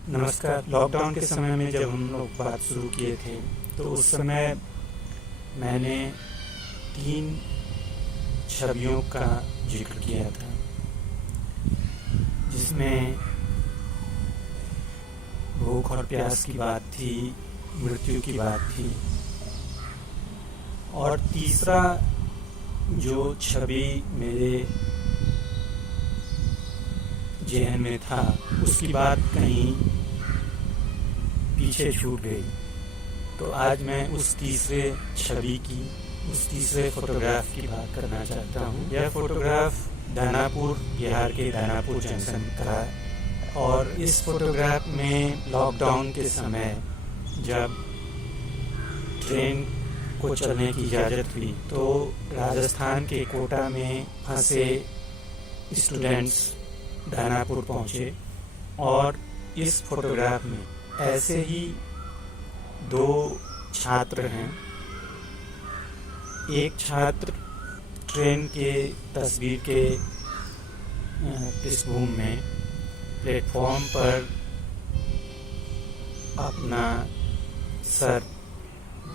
नमस्कार। लॉकडाउन के समय में जब हम लोग बात शुरू किए थे तो उस समय मैंने 3 छवियों का जिक्र किया था, जिसमें भूख और प्यास की बात थी, मृत्यु की बात थी, और तीसरा जो छवि मेरे ज़हन में था उसकी बात कहीं पीछे छूट गई। तो आज मैं उस तीसरे छवि की, उस तीसरे फोटोग्राफ की बात करना चाहता हूँ। यह फोटोग्राफ दानापुर, बिहार के दानापुर जंक्शन का, और इस फोटोग्राफ में लॉकडाउन के समय जब ट्रेन को चलने की इजाज़त हुई तो राजस्थान के कोटा में फंसे स्टूडेंट्स दानापुर पहुँचे, और इस फोटोग्राफ में ऐसे ही 2 छात्र हैं। एक छात्र ट्रेन के तस्वीर के पृष्ठभूमि में प्लेटफॉर्म पर अपना सर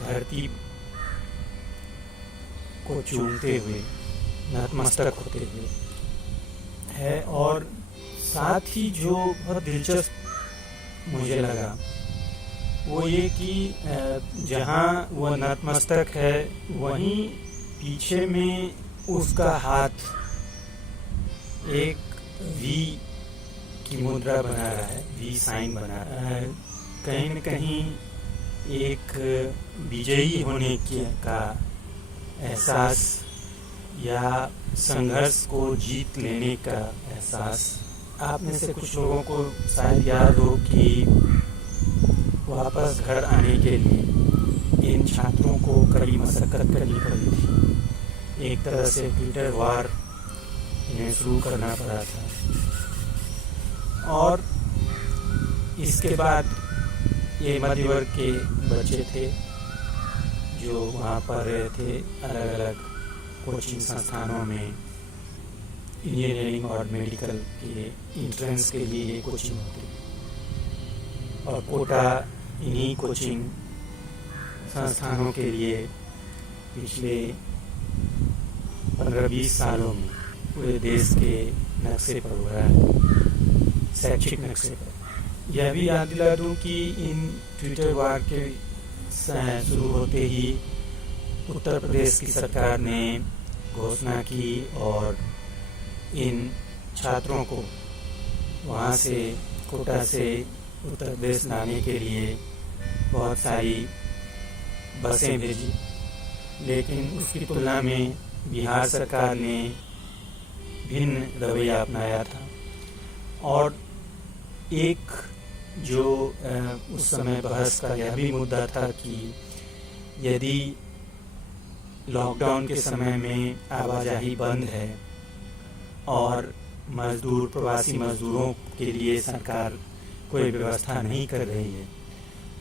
धरती को चूमते हुए, नतमस्तक होते हुए है। और साथ ही जो बहुत दिलचस्प मुझे लगा वो ये कि जहाँ वह नतमस्तक है वहीं पीछे में उसका हाथ एक वी की मुद्रा बना रहा है, वी साइन बना रहा है। कहीं न कहीं एक विजयी होने का एहसास या संघर्ष को जीत लेने का एहसास। आप में से कुछ लोगों को शायद याद हो कि वापस घर आने के लिए इन छात्रों को कड़ी मशक्कत करनी पड़ी थी। एक तरह से ट्विटर वार इन्हें शुरू करना पड़ा था, और इसके बाद ये मध्य वर्ग के बच्चे थे जो वहाँ पर रहे थे। अलग अलग कोचिंग संस्थानों में इंजीनियरिंग और मेडिकल के एंट्रेंस के लिए कोचिंग होती है, और कोटा इन्हीं कोचिंग संस्थानों के लिए पिछले 15-20 सालों में पूरे देश के नक्शे पर हुआ है, शैक्षिक नक्शे पर। यह भी याद दिला दूँ कि इन ट्विटर वार के शुरू होते ही उत्तर प्रदेश की सरकार ने घोषणा की और इन छात्रों को वहाँ से, कोटा से उत्तर प्रदेश लाने के लिए बहुत सारी बसें भेजी। लेकिन उसकी तुलना में बिहार सरकार ने भिन्न रवैया अपनाया था, और एक जो उस समय बहस का यह भी मुद्दा था कि यदि लॉकडाउन के समय में आवाजाही बंद है और मजदूर, प्रवासी मजदूरों के लिए सरकार कोई व्यवस्था नहीं कर रही है,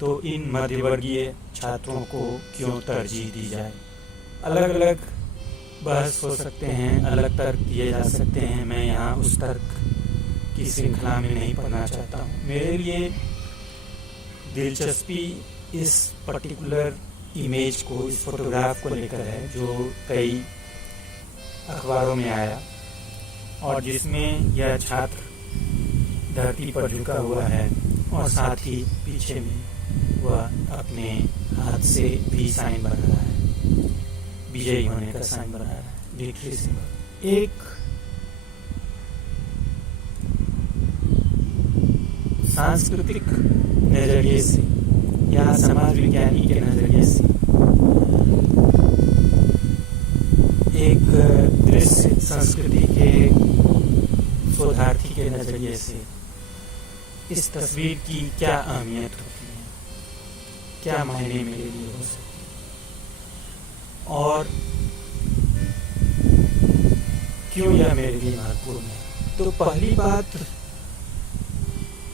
तो इन मध्यवर्गीय छात्रों को क्यों तरजीह दी जाए। अलग अलग बहस हो सकते हैं, अलग तर्क दिए जा सकते हैं। मैं यहाँ उस तर्क की श्रृंखला में नहीं पढ़ना चाहता हूँ। मेरे लिए दिलचस्पी इस पर्टिकुलर इमेज को, इस फोटोग्राफ को लेकर है, जो कई अखबारों में आया और जिसमें यह छात्र धरती पर झुका हुआ है और साथ ही पीछे में वह अपने हाथ से वी साइन बना रहा है, विजयी होने का साइन बना रहा है, विक्ट्री सिंबल। एक सांस्कृतिक नजरिए से या समाज विज्ञानी के नजरिए से एक दृश्य संस्कृति के शोधार्थी के नजरिए से इस तस्वीर की क्या अहमियत होती है, क्या मायने मेरे लिए हो सकती है, और क्यों यह मेरे लिए महत्वपूर्ण है। तो पहली बात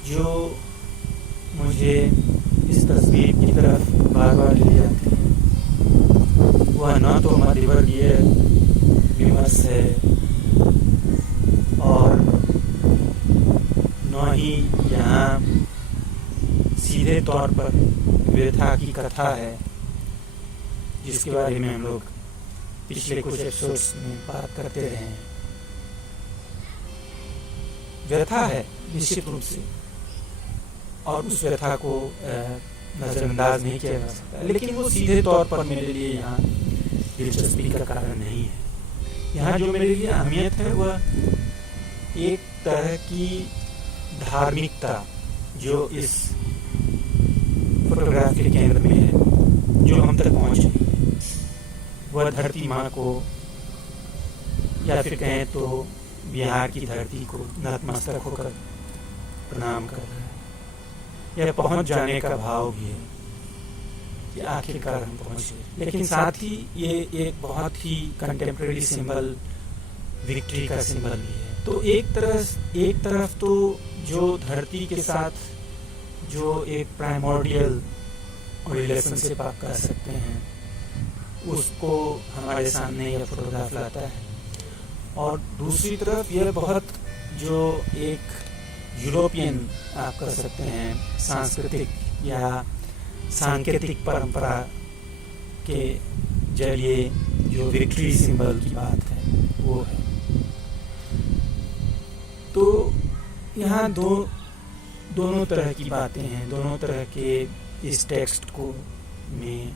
जो मुझे इस तस्वीर की तरफ बार बार ले जाती है वह न तो मध्यवर्गीय विमर्श है और न ही यहाँ सीधे तौर पर व्यथा की कथा है, जिसके बारे में हम लोग पिछले कुछ एपिसोड्स में बात करते रहे हैं। व्यथा है निश्चित रूप से, और उस व्यथा को नजरअंदाज नहीं किया जा सकता, लेकिन वो सीधे तौर पर मेरे लिए यहाँ दिलचस्पी का कारण नहीं है। यहाँ जो मेरे लिए अहमियत है वह एक तरह की धार्मिकता जो इस फोटोग्राफ के केंद्र में है, जो हम तक पहुँच रही है। वह धरती माँ को, या फिर कहें तो बिहार की धरती को नतमस्तक होकर प्रणाम कर रहा है। यह पहुंच जाने का भाव भी है कि आखिरकार हम पहुंचे, लेकिन साथ ही ये एक बहुत ही कंटेम्प्रेरी सिंबल, विक्ट्री का सिंबल भी है। तो एक तरफ तो जो धरती के साथ जो एक प्राइमोर्डियल रिलेशनशिप आप कह सकते हैं, उसको हमारे सामने यह फोटोग्राफ लाता है, और दूसरी तरफ यह बहुत जो एक यूरोपियन आप कह सकते हैं सांस्कृतिक या सांकेतिक परंपरा के जरिए जो विक्ट्री सिंबल की बात है वो है। तो यहाँ दोनों तरह की बातें हैं, दोनों तरह के इस टेक्स्ट को में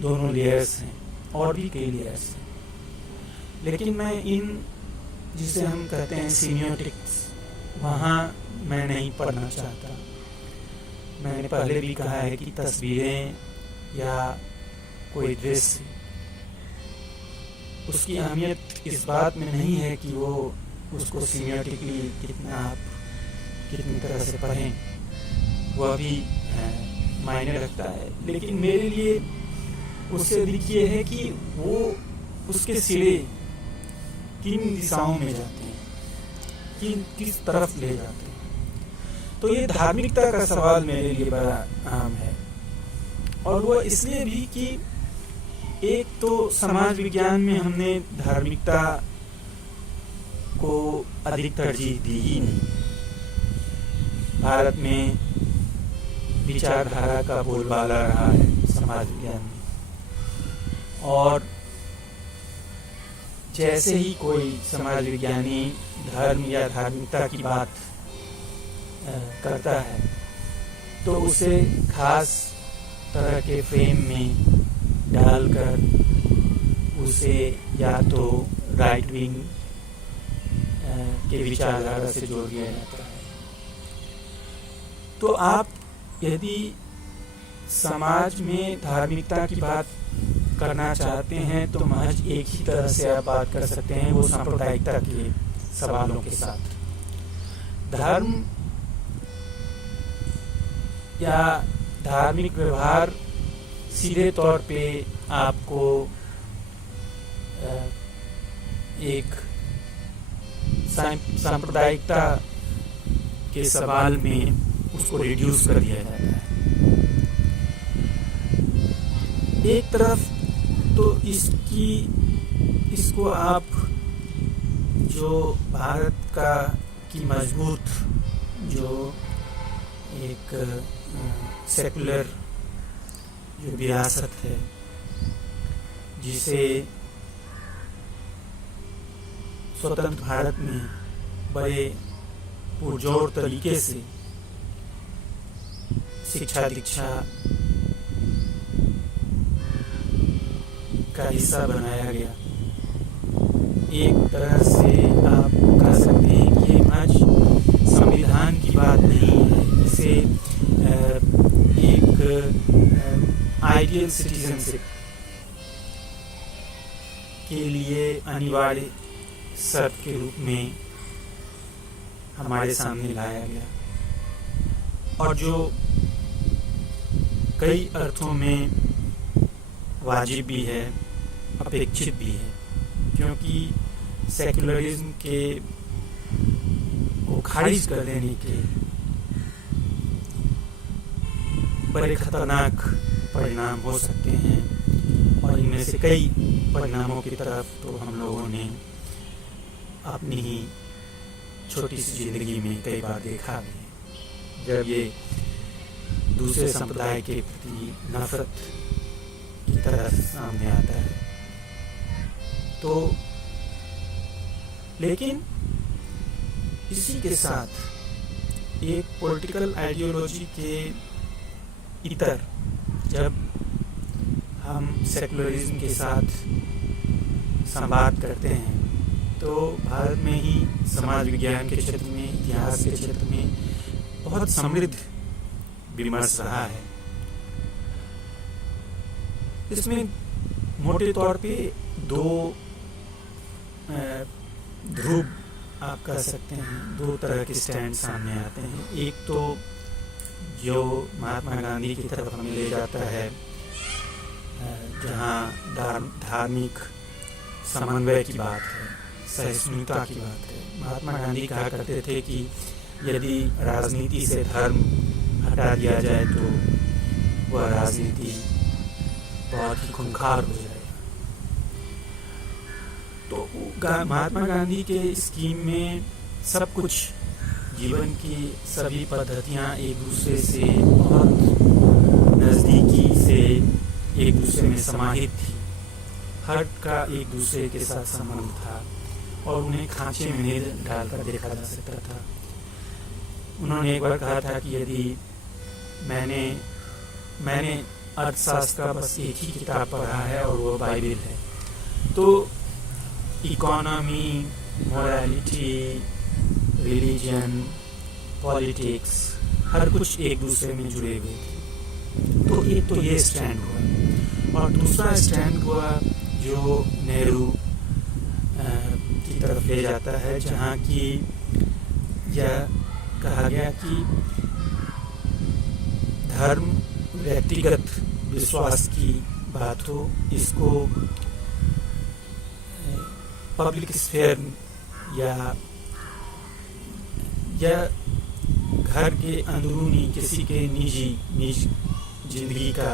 दोनों लेयर्स हैं, और भी कई लेयर्स हैं, लेकिन मैं इन जिसे हम कहते हैं सीमियोटिक्स, वहाँ मैं नहीं पढ़ना चाहता। मैंने पहले भी कहा है कि तस्वीरें या कोई दृश्य, उसकी अहमियत इस बात में नहीं है कि वो उसको सीमियोटिकली कितनी तरह से पढ़ें, वह भी मायने रखता है, लेकिन मेरे लिए उससे अधिक ये है कि वो उसके सिरे किन दिशाओं में जाते हैं, किस तरफ ले जाते हैं। तो ये धार्मिकता का सवाल मेरे लिए बड़ा अहम है, और वो इसलिए भी कि एक तो समाज विज्ञान में हमने धार्मिकता को अधिक तरजीह दी ही नहीं। भारत में विचारधारा का बोलबाला रहा है समाज विज्ञान में, और जैसे ही कोई समाज विज्ञानी धर्म या धार्मिकता की बात करता है तो उसे खास तरह के फ्रेम में डालकर उसे या तो राइट विंग के विचारधारा से जोड़ दिया जाता है। तो आप यदि समाज में धार्मिकता की बात करना चाहते हैं तो महज एक ही तरह से आप बात कर सकते हैं, वो सांप्रदायिकता के सवालों के साथ। धर्म या धार्मिक व्यवहार सीधे तौर पे आपको एक सांप्रदायिकता के सवाल में उसको रिड्यूस कर दिया जाता है। एक तरफ तो इसको आप जो भारत की मजबूत जो एक सेकुलर जो विरासत है, जिसे स्वतंत्र भारत में बड़े पुरजोर तरीके से शिक्षा दीक्षा का हिस्सा बनाया गया। एक तरह से आप कह सकते हैं कि ये महज संविधान की बात नहीं है, इसे एक आइडियल सिटीजनशिप के लिए अनिवार्य शर्त के रूप में हमारे सामने लाया गया, और जो कई अर्थों में वाजिब भी है, अपेक्षित भी है, क्योंकि सेकुलरिज्म को खारिज कर देने के बड़े खतरनाक परिणाम हो सकते हैं, और इनमें से कई परिणामों की तरफ तो हम लोगों ने अपनी ही छोटी सी जिंदगी में कई बार देखा भी। जब ये दूसरे संप्रदाय के प्रति नफरत की तरह सामने आता है। तो लेकिन इसी के साथ एक पॉलिटिकल आइडियोलॉजी के इतर जब हम सेकुलरिज्म के साथ संवाद करते हैं तो भारत में ही समाज विज्ञान के क्षेत्र में, इतिहास के क्षेत्र में बहुत समृद्ध विमर्श रहा है। इसमें मोटे तौर पे दो ध्रुव आप कह सकते हैं, दो तरह के स्टैंड सामने आते हैं। एक तो जो महात्मा गांधी की तरफ हमें ले जाता है, जहाँ धार्मिक समन्वय की बात है, सहिष्णुता की बात है। महात्मा गांधी कहा करते थे कि यदि राजनीति से धर्म हटा दिया जाए तो वह राजनीति बहुत ही खूंखार हो जाए। तो महात्मा गांधी के स्कीम में सब कुछ, जीवन की सभी पद्धतियाँ एक दूसरे से बहुत नज़दीकी से एक दूसरे में समाहित थी। हर का एक दूसरे के साथ संबंध था और उन्हें खांचे में नहीं डालकर देखा जा सकता था। उन्होंने एक बार कहा था कि यदि मैंने अर्थशास्त्र का बस एक ही किताब पढ़ा है और वो बाइबल है, तो इकोनॉमी, मोरालिटी, रिलीजन, पॉलिटिक्स हर कुछ एक दूसरे में जुड़े हुए थे। तो एक तो ये स्टैंड हुआ और दूसरा स्टैंड हुआ जो नेहरू की तरफ ले जाता है, जहाँ की यह कहा गया कि धर्म व्यक्तिगत विश्वास की बात हो, इसको पब्लिक स्फेयर या घर के अंदरूनी किसी के निजी जिंदगी का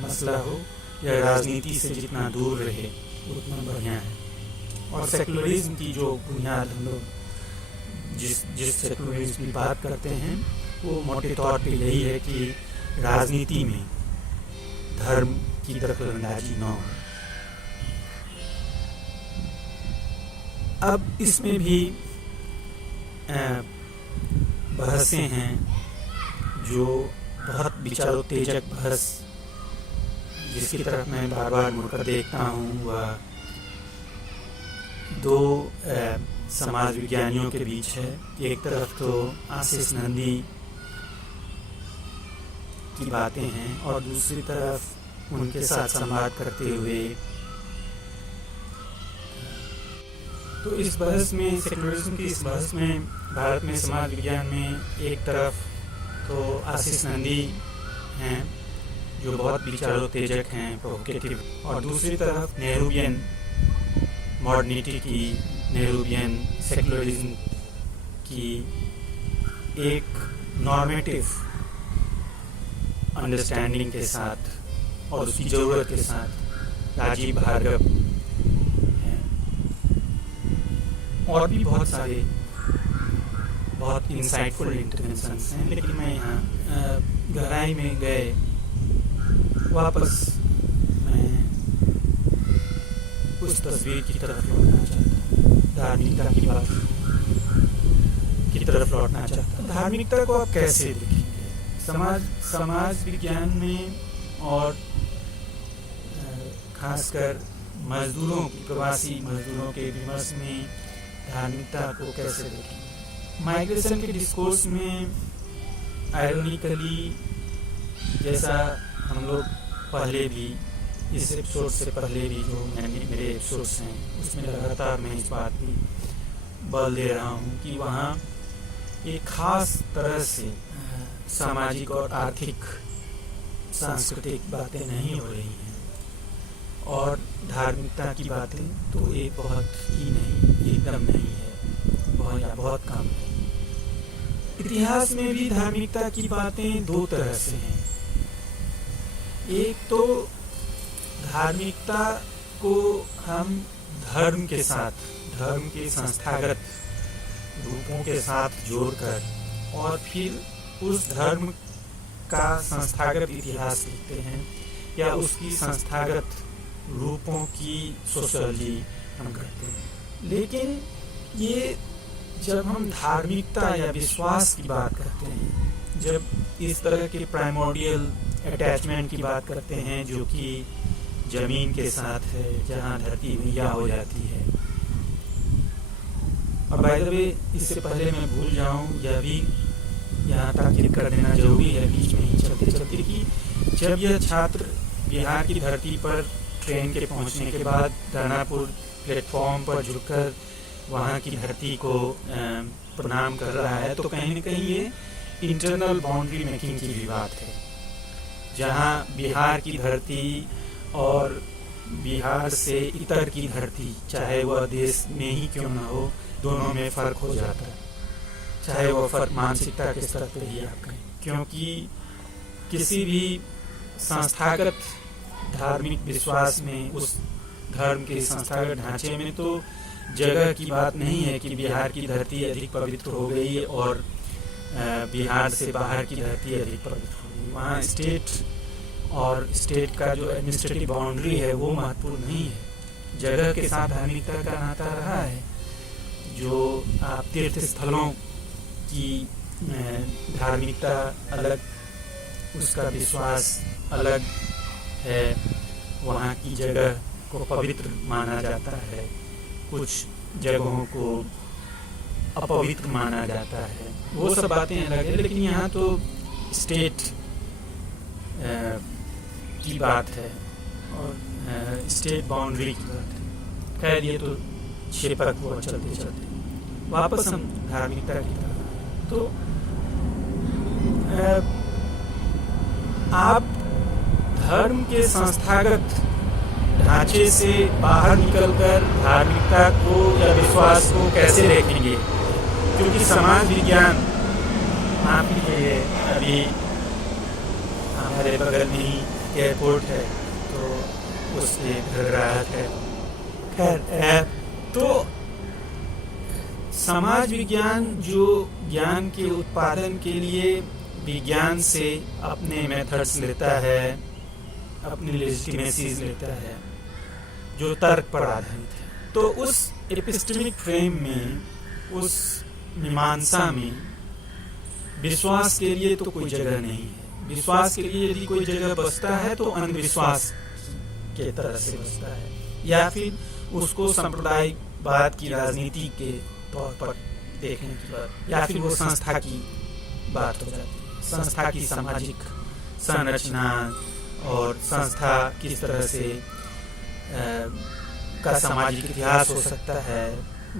मसला हो, या राजनीति से जितना दूर रहे उतना बढ़िया है। और सेकुलरिज्म की जो बुनियाद हम लोग जिस सेकुलरिज्म की बात करते हैं वो मोटे तौर पे यही है कि राजनीति में धर्म की दखलंदाजी न हो। अब इसमें भी बहसें हैं जो बहुत विचारोत्तेजक बहस, जिसकी तरफ मैं बार बार मुड़कर देखता हूँ, वह दो समाज विज्ञानियों के बीच है। एक तरफ तो आशीष नंदी की बातें हैं और दूसरी तरफ उनके साथ संवाद करते हुए, तो इस बहस में, सेकुलरिज्म की इस बहस में भारत में समाज विज्ञान में एक तरफ तो आशीष नंदी हैं जो बहुत विचारोत्तेजक हैं, प्रोवोकेटिव, और दूसरी तरफ नेहरूवियन मॉडर्निटी की, नेहरूवियन सेकुलरिज्म की एक नॉर्मेटिव अंडरस्टैंडिंग के साथ और उसकी ज़रूरत के साथ राजीव भार्गव हैं और भी बहुत सारे बहुत इंसाइटफुल इंटरवेंशंस हैं। लेकिन मैं यहाँ गहराई में गए वापस मैं उस तस्वीर की तरफ लौटना चाहता हूँ, धार्मिकता की बात की तरफ लौटना चाहता हूँ। धार्मिकता को आप कैसे देखेंगे? समाज विज्ञान में और खासकर मजदूरों की, प्रवासी मजदूरों के विमर्श में धार्मिकता को कैसे देखेंगे? माइग्रेशन के डिस्कोर्स में आयरोनिकली, जैसा हम लोग पहले भी, इस एपिसोड से पहले भी जो मेरे एपिसोड्स हैं उसमें लगातार मैं इस बात की बल दे रहा हूँ कि वहाँ एक खास तरह से सामाजिक और आर्थिक सांस्कृतिक बातें नहीं हो रही हैं और धार्मिकता की बातें तो एक बहुत ही नहीं, एकदम नहीं है, बहुत कम है। इतिहास में भी धार्मिकता की बातें दो तरह से हैं। एक तो धार्मिकता को हम धर्म के साथ, धर्म के संस्थागत रूपों के साथ जोड़कर और फिर उस धर्म का संस्थागत इतिहास लिखते हैं या उसकी संस्थागत रूपों की सोशियोलॉजी हम करते हैं। लेकिन ये जब हम धार्मिकता या विश्वास की बात करते हैं, जब इस तरह के प्राइमोर्डियल अटैचमेंट की बात करते हैं जो कि जमीन के साथ है, जहाँ धरती मैया हो जाती है। और बाय द वे, इससे पहले मैं भूल जाऊं, यह भी यहाँ ताकीद कर देना जरूरी है बीच में ही चलते चलते कि जब यह छात्र बिहार की धरती पर ट्रेन के पहुंचने के बाद दानापुर प्लेटफॉर्म पर झुककर वहाँ की धरती को प्रणाम कर रहा है, तो कहीं न कहीं ये इंटरनल बाउंड्री मेकिंग की भी बात है, जहाँ बिहार की धरती और बिहार से इतर की धरती, चाहे वह देश में ही क्यों ना हो, दोनों में फ़र्क हो जाता है। चाहे वह फ़र्क मानसिकता के स्तर पर ही आप कहें, क्योंकि किसी भी संस्थागत धार्मिक विश्वास में, उस धर्म के संस्थागत ढांचे में तो जगह की बात नहीं है कि बिहार की धरती अधिक पवित्र हो गई और बिहार से बाहर की धरती अधिक पवित्र हो गई। वहाँ स्टेट और स्टेट का जो एडमिनिस्ट्रेटिव बाउंड्री है वो महत्वपूर्ण नहीं है। जगह के साथ धार्मिकता का नाता रहा है। जो आप तीर्थ स्थलों की धार्मिकता अलग, उसका विश्वास अलग है, वहाँ की जगह को पवित्र माना जाता है, कुछ जगहों को अपवित्र माना जाता है, वो सब बातें अलग है। लेकिन यहाँ तो स्टेट की बात है और स्टेट बाउंड्री की बात है। खैर, ये तो क्षेपक हुआ चलते चलते। वापस हम धार्मिकता की तरफ, तो आप धर्म के संस्थागत ढांचे से बाहर निकलकर धार्मिकता को या विश्वास को कैसे देखेंगे? क्योंकि समाज विज्ञान आप लिए अभी हमारे बगल में ही एयरपोर्ट है, तो उससे घबराहट है। खैर, तो समाज विज्ञान जो ज्ञान के उत्पादन के लिए विज्ञान से अपने मेथड्स लेता है, अपनी लेजिटिमेसीज लेता है जो तर्क पर आधारित है, तो उस एपिस्टेमिक फ्रेम में, उस मीमांसा में विश्वास के लिए तो कोई जगह नहीं है। विश्वास के लिए यदि कोई जगह बसता है तो अंधविश्वास के तरह से बसता है, या फिर उसको सांप्रदायिकवाद की राजनीति के तौर पर देखने की बात, या फिर वो संस्था की बात हो जाती है। संस्था की सामाजिक संरचना और संस्था किस तरह से का सामाजिक इतिहास हो सकता है,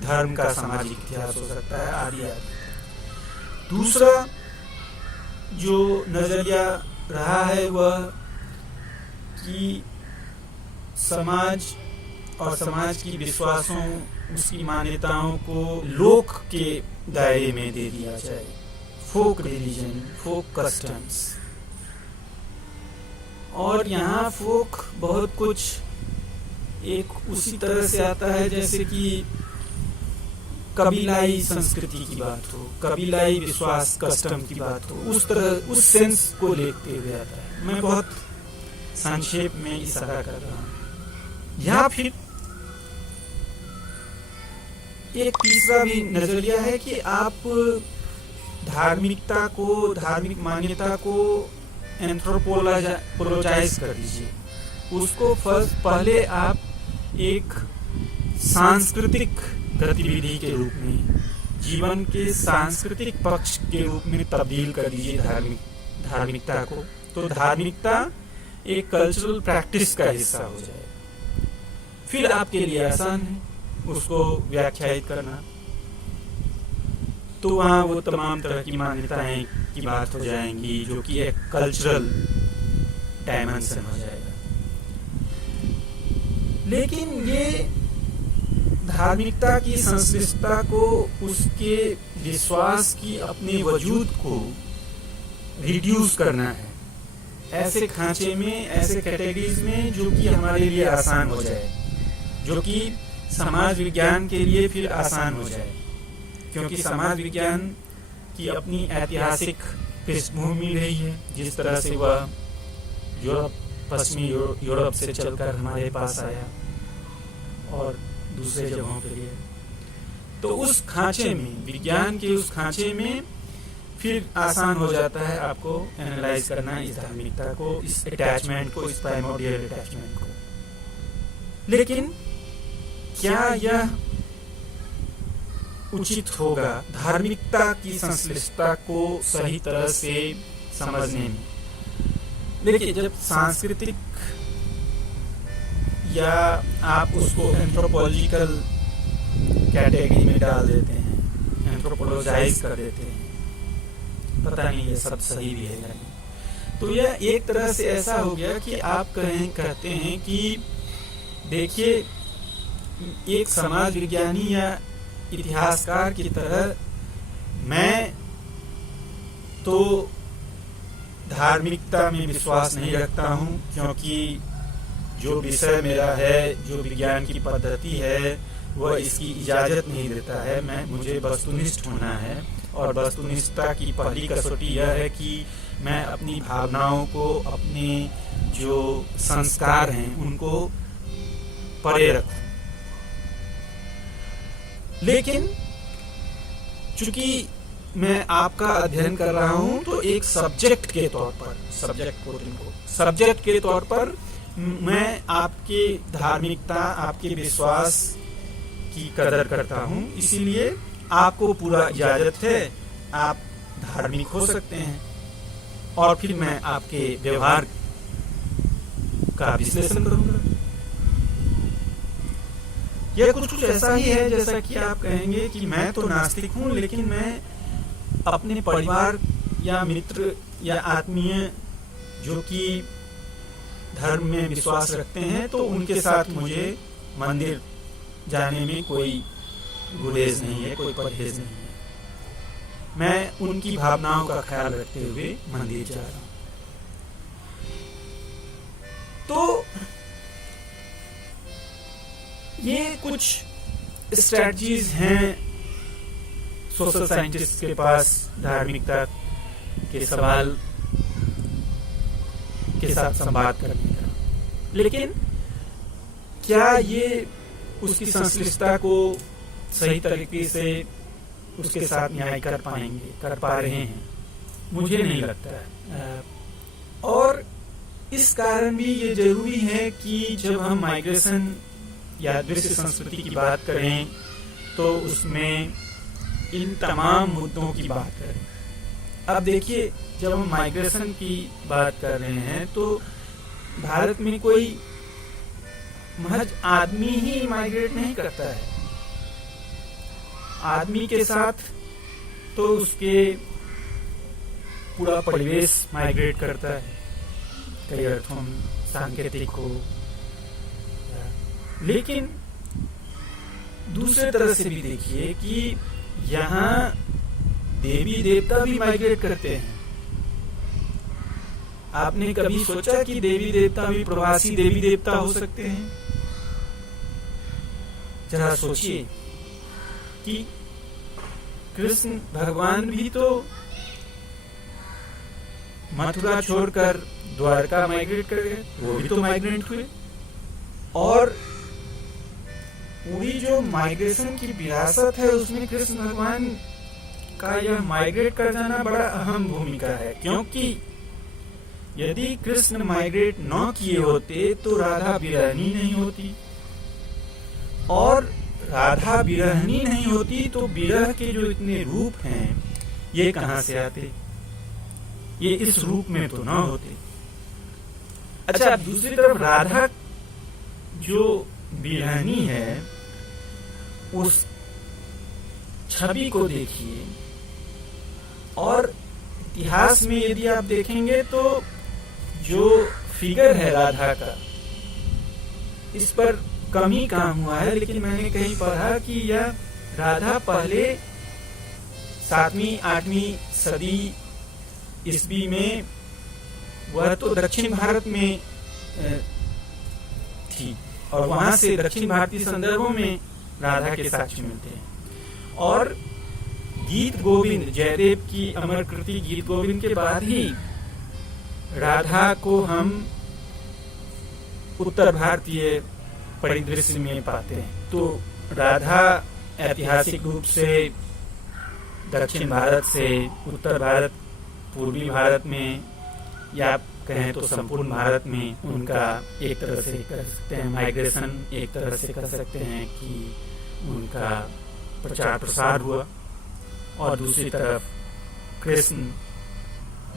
धर्म का सामाजिक इतिहास हो सकता है, आदि आदि। दूसरा जो नजरिया रहा है वह कि समाज और समाज की विश्वासों, उसकी मान्यताओं को लोक के दायरे में दे दिया जाए, फोक रिलीजन, फोक कस्टम्स। और यहाँ फोक बहुत कुछ एक उसी तरह से आता है जैसे कि कबीलाई संस्कृति की बात हो, कबीलाई विश्वास, कस्टम की बात हो, उस तरह, उस सेंस को लेते हुए आता है। मैं बहुत संक्षेप में इशारा कर रहा हूँ। या फिर एक तीसरा भी नजरिया है कि आप धार्मिकता को, धार्मिक मान्यता को एंथ्रोपोलॉजाइज कर दीजिए। उसको पहले आप एक सांस्कृतिक गतिविधि के रूप में, जीवन के सांस्कृतिक पक्ष के रूप में तब्दील कर दीजिए धार्मिकता को, तो धार्मिकता एक कल्चरल प्रैक्टिस का हिस्सा हो जाए। फिर आपके लिए आसान है उसको व्याख्यायित करना। तो वहाँ वो तमाम तरह की मान्यताएं की बात हो जाएंगी जो कि एक कल्चरल डायमेंशन हो जाएगा। लेकिन ये धार्मिकता की संश्लिष्टता को, उसके विश्वास की अपने वजूद को रिड्यूस करना है ऐसे खांचे में, ऐसे कैटेगरीज में जो कि हमारे लिए आसान हो जाए, जो कि समाज विज्ञान के लिए फिर आसान हो जाए। क्योंकि समाज विज्ञान की अपनी ऐतिहासिक पृष्ठभूमि रही है, जिस तरह से वह पश्चिमी यूरोप से चलकर हमारे पास आया और दूसरे जगहों के लिए। तो उस खांचे में, विज्ञान के उस खांचे में फिर आसान हो जाता है आपको एनालाइज करना इस धार्मिकता को, इस अटैचमेंट को, इस प्राइमोर्डियल अटैचमेंट को। लेकिन क्या यह उचित होगा धार्मिकता की संश्लिष्टता को सही तरह से समझने में? देखिए, जब सांस्कृतिक या आप उसको एंथ्रोपोलॉजिकल कैटेगरी में डाल देते हैं, एंथ्रोपोलॉजाइज कर देते हैं, पता नहीं ये सब सही भी है नहीं, तो यह एक तरह से ऐसा हो गया कि आप कहते हैं कि देखिए, एक समाज विज्ञानी या इतिहासकार की तरह मैं तो धार्मिकता में विश्वास नहीं रखता हूँ, क्योंकि जो विषय मेरा है, जो विज्ञान की पद्धति है, वह इसकी इजाजत नहीं देता है। मुझे वस्तुनिष्ठ होना है, और वस्तुनिष्ठता की पहली कसौटी यह है कि मैं अपनी भावनाओं को, अपने जो संस्कार हैं, उनको परे रखूं। लेकिन चूंकि मैं आपका अध्ययन कर रहा हूं, तो एक सब्जेक्ट के तौर पर, सब्जेक्ट के तौर पर मैं आपके धार्मिकता, आपके विश्वास की कदर करता हूं, इसीलिए आपको पूरा इजाजत है, आप धार्मिक हो सकते हैं, और फिर मैं आपके व्यवहार का विश्लेषण करूंगा। यह कुछ ऐसा ही है जैसा कि आप कहेंगे कि मैं तो नास्तिक हूं, लेकिन मैं अपने परिवार या मित्र या आत्मीय जो कि धर्म में विश्वास रखते हैं, तो उनके साथ मुझे मंदिर जाने में कोई गुरेज नहीं है, कोई परहेज नहीं है। मैं उनकी भावनाओं का ख्याल रखते हुए मंदिर जा रहा हूं। तो ये कुछ स्ट्रेटजीज हैं सोशल साइंटिस्ट के पास धार्मिकता के सवाल के साथ संवाद करने का। लेकिन क्या ये उसकी संश्लिष्टता को सही तरीके से उसके साथ न्याय कर पा रहे हैं? मुझे नहीं लगता है। और इस कारण भी ये जरूरी है कि जब हम माइग्रेशन या दृश्य संस्कृति की बात करें, तो उसमें इन तमाम मुद्दों की बात करें। अब देखिए, जब हम माइग्रेशन की बात कर रहे हैं, तो भारत में कोई महज आदमी ही माइग्रेट नहीं करता है। आदमी के साथ तो उसके पूरा परिवेश माइग्रेट करता है, कई अर्थों में सांकेतिक हो। लेकिन दूसरे तरह से भी देखिए कि यहाँ देवी देवता भी माइग्रेट करते हैं। आपने कभी सोचा कि देवी देवता भी प्रवासी देवी देवता हो सकते हैं? जरा सोचिए कि कृष्ण भगवान भी तो मथुरा छोड़कर द्वारका माइग्रेट कर गए, वो भी तो माइग्रेंट हुए। और पूरी जो माइग्रेशन की विरासत है, उसमें कृष्ण भगवान का यह माइग्रेट कर जाना बड़ा अहम भूमिका है, क्योंकि यदि कृष्ण माइग्रेट न किए होते तो राधा विरहिणी नहीं होती, और राधा विरहिणी नहीं होती तो विरह के जो इतने रूप हैं, ये कहां से आते? ये इस रूप में तो ना होते। अच्छा, दूसरी तरफ राधा जो विरहिणी है, उस छवि को देखिए, और इतिहास में यदि आप देखेंगे तो जो फिगर है राधा का, इस पर कम ही काम हुआ है। लेकिन मैंने कहीं पढ़ा कि यह राधा पहले 7वीं 8वीं सदी ईस्वी में, वह तो दक्षिण भारत में थी, और वहां से दक्षिण भारतीय संदर्भों में राधा के साक्ष्य मिलते हैं। और गीत गोविंद, जयदेव की अमर कृति गीत गोविंद के बाद ही राधा को हम उत्तर भारतीय परिदृश्य में पाते हैं। तो राधा ऐतिहासिक रूप से दक्षिण भारत से उत्तर भारत, पूर्वी भारत में, या कहें तो संपूर्ण भारत में उनका एक तरह से कर सकते हैं माइग्रेशन, एक तरह से कर सकते हैं कि उनका प्रचार प्रसार हुआ। और दूसरी तरफ कृष्ण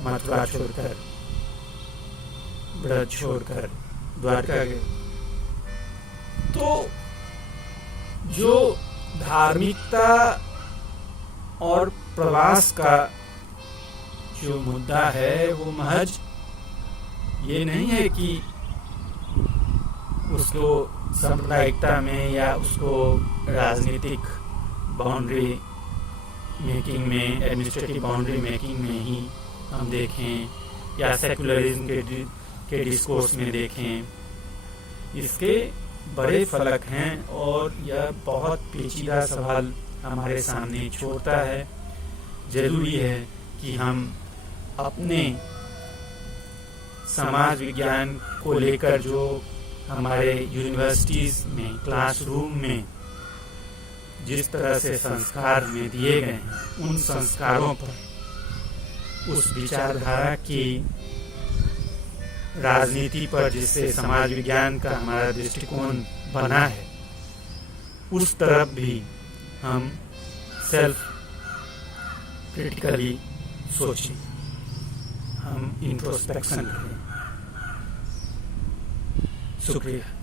मथुरा छोड़कर, ब्रज छोड़कर द्वारका गए। तो जो धार्मिकता और प्रवास का जो मुद्दा है वो महज ये नहीं है कि उसको सांप्रदायिकता में या उसको राजनीतिक बाउंड्री मेकिंग में, एडमिनिस्ट्रेटिव बाउंड्री मेकिंग में ही हम देखें या सेकुलरिज्म के डिस्कोर्स में देखें। इसके बड़े फलक हैं और यह बहुत पेचीदा सवाल हमारे सामने छोड़ता है। जरूरी है कि हम अपने समाज विज्ञान को लेकर जो हमारे यूनिवर्सिटीज में, क्लासरूम में जिस तरह से संस्कार में दिए गए हैं, उन संस्कारों पर, उस विचारधारा की राजनीति पर जिससे समाज विज्ञान का हमारा दृष्टिकोण बना है, उस तरफ भी हम सेल्फ क्रिटिकली सोचें, हम इंट्रोस्पेक्शन करें। शुक्रिया।